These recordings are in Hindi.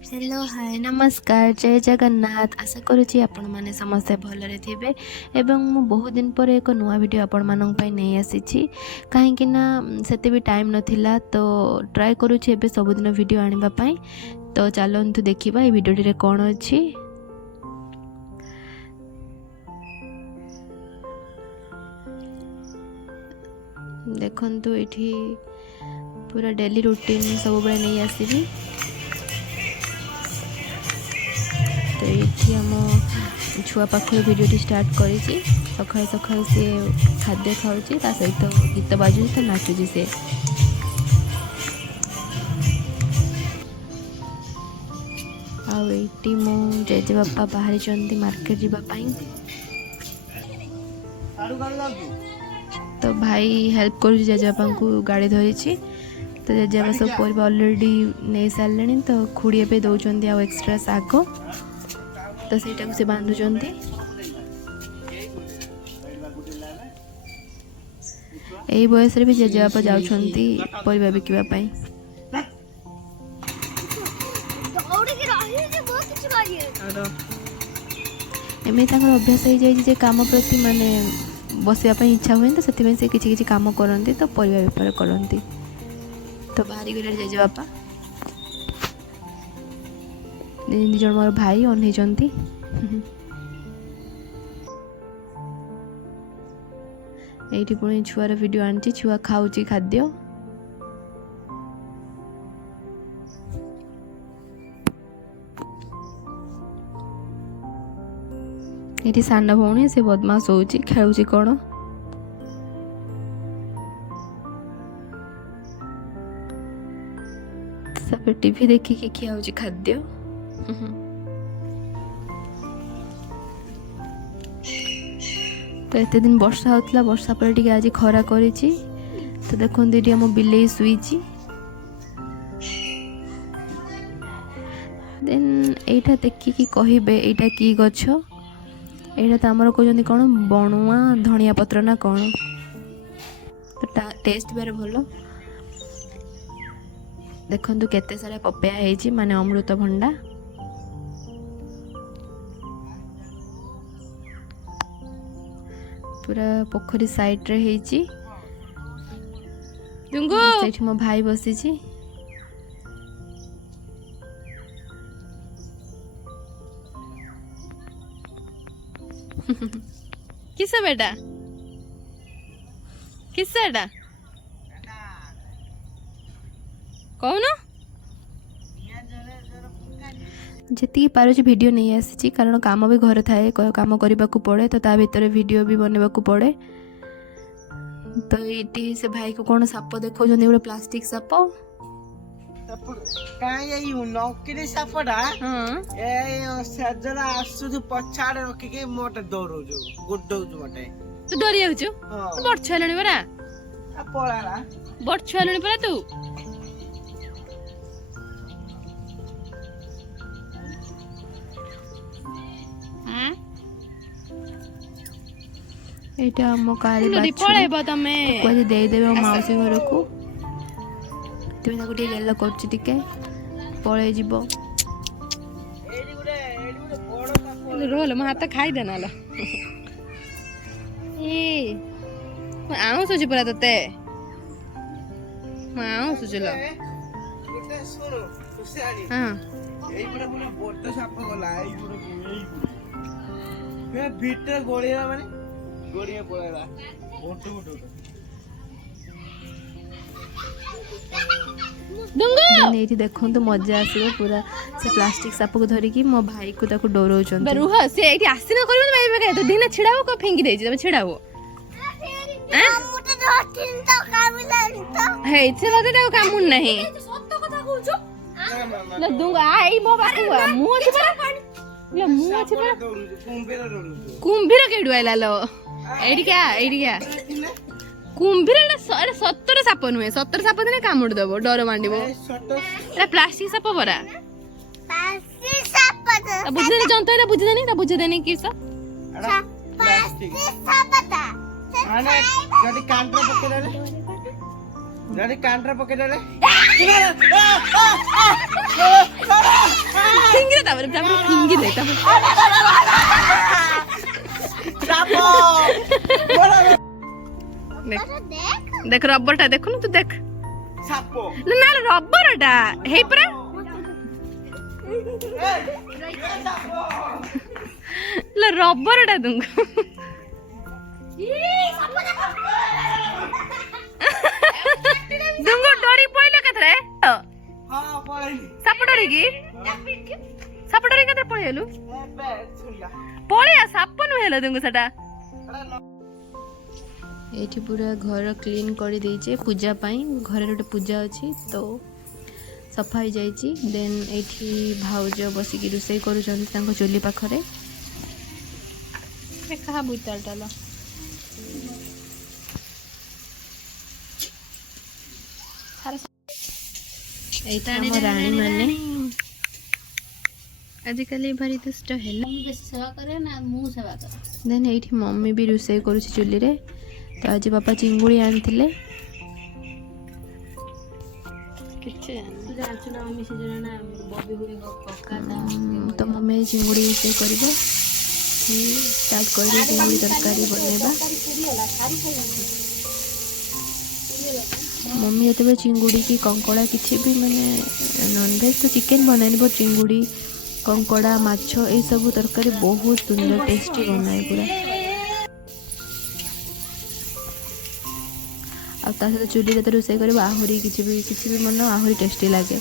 हेलो हाय नमस्कार जय जगन्नाथ आशा करुँची आपण मैंने समस्ते भलरे थे एवं मु बहुत दिन पर एक नुआ वीडियो आपण मानक पई नहीं आसी कहीं ना सेते भी टाइम नथिला तो ट्राए करुँची एबे सबुदिन वीडियो आनिबा पई। तो चलतु देखिबा ए वीडियो रे कौन अछि। देखंतु एठी पूरा डेली रूटीन सब बेले नहीं आसीबी। तो ये आम छुआ पाखर भिडियो स्टार्ट करी सकाल सकाल सी खाद्य खाऊँ सहित गीत बाजू तो नाचुची सी आईटी मो जेजे बापा बाहरी मार्केट जावाई। तो भाई हेल्प कर जेजे बापा को गाड़ी धरी तो जेजे बापा सब परिवार ऑलरेडी नहीं सारे तो खुड़ी पे दौरान आउ एक्सट्रा शाग तो ସେଇଟାକୁ से बांधुचंती। एई बयस रे भी जेजेबापा जाउछंती परिबा बिकिबा पई। एमे ताकर अभ्यास हो जाई जे काम प्रति माने बसिया पई इच्छा होय तो सेति से किछि किछि काम करंती तो परिबा बेपार करंती। तो बाहरी गले जेजेबापा निज मोर भाई अनैचंती। एठी पुणी छुआर वीडियो आनी छुआ खाऊची खाद्य एठी सान भौणी से बदमाश होउची खेलुची कोन सब टीवी देखी के खियाउची खाद्य। तो एत दिन वर्षा होता वर्षा पर टी आज खरा करी तो देखो ये आम बिले शुई देन एटा देखिकी कहे एटा की गछ एटा तो आमर कहते कौन बणुआ धनिया पत्र ना कौन तो टेस्ट बारे भल देखु केते सारा पपया है माने अमृत भंडा पूरा पोखरी साइड रे हेची सेठी मो भाई बसी छी। किस बेटा किस बेटा कौन जी पारे वीडियो नहीं आसी कारण काम भी घर थाए काम करने को पड़े तो ता भीतर वीडियो भी बनवा को पड़े। तो ये से भाई को कौन साप देखो गोटे प्लास्टिक साप नौकरी सापटा सजना आसु पछाड़ रखिके मोटे दौड़ू गुड्डू मटे तू डरी जाऊँ बड़ छुआ परा पळाला बड़ छुआ परा तू एटा मो कारी बाछ तमे कोजे दे देबे माउसी घर को तुम ना गुटे गेल करछि टिके पळे जिवो रोल म हाथ खाई देना ल ए आउ सोची परा तते आउ सोचल गुटे सुनो खुशियाली हां एई पुरा बोट साप गला एई पुरा भीतर गोलिया माने गोड़िया पड़ेगा बोटू बोटू नहीं देखो तो मजा आसो पूरा से प्लास्टिक साप को धरिकी मो भाई को ताको डरौचन रुह से एठी आसी न करबो भाई बके तो दिन छिड़ाओ को फेंकी देछि तब छिड़ाओ मुटे धरथिन तो काबिलानी तो हे से बात तो कामुन नहीं सत्य कथा कहूछु ल दूंगा आई मो बाकू मु अछि पर ल मु अछि पर कुंभीर केडु आइला लो एडी क्या कुंभीर सत्तर साप नुहे सत्तर साप दिन कामुड़ दब डर मांडिबो प्लास्टिक साप परा बुझदेनी जंत एटा बुझदेनी कि प्लास्टिक माने जदी कांटर पके देले देख रबरटा देखुन तू देख साप ना रबरटा हे परा रबरटा तुमको तुमको डरी पइले कतरे हां पळेली साप डरी की साप डरी कतरे पळेलु बे छुलिया पळेया साप नु हेला तुमको सेटा एठी पूरा घर क्लीन कर देइचे पूजा पाई घर गोटे पूजा अच्छी तो सफा हो जाइए देन एठी भाउज बसिकी रोषे कर चुली पाखरे कहा बुताल डाल राणी माने आजिकल भारी दुष्ट है देन एठी मम्मी भी रोषे कर चुली रे तो आज बापा चिंगुड़ी आनी तो मम्मी चिंगुड़ी रोषे कर स्टार्ट कर चिंगुड़ी तरकारी बनवा मम्मी जो चिंगुड़ी की कंकड़ा किसी भी माने नॉनवेज तो चिकेन बनानी चिंगुड़ी कंकड़ा माछ ये सब तरकारी बहुत सुंदर टेस्टी बनाए पूरा आ सहित चुली तो रोषे कर आहरी किसी भी मन आहरी टेस्टी लगे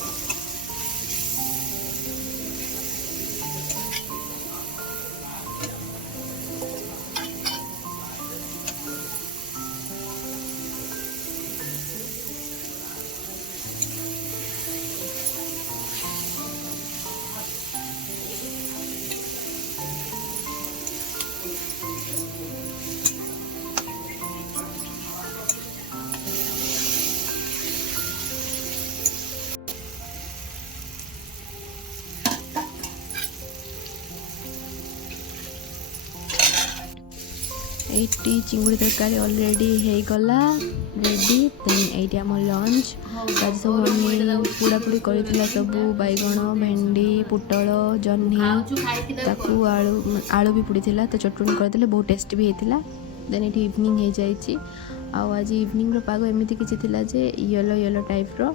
एटी चिंगुड़ी तरकारी ऑलरेडी हो गला रेडी देन एटी आम लंच आज सब मम्मी पोड़ापोड़ी कर सब बैगण भेंडी पुटल जह्नी ताकू आलू आलू भी पोड़ी तो चटुणी करदे बहुत टेस्ट भी होता देन ये इवनिंग हो जाए आज इवनिंग पाग एमती किसी जे येलो येलो टाइप रो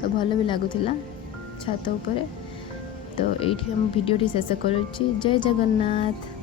तो भल भी लगुला छात उपर तो ये भिडियो शेष करुच्ची जय जगन्नाथ।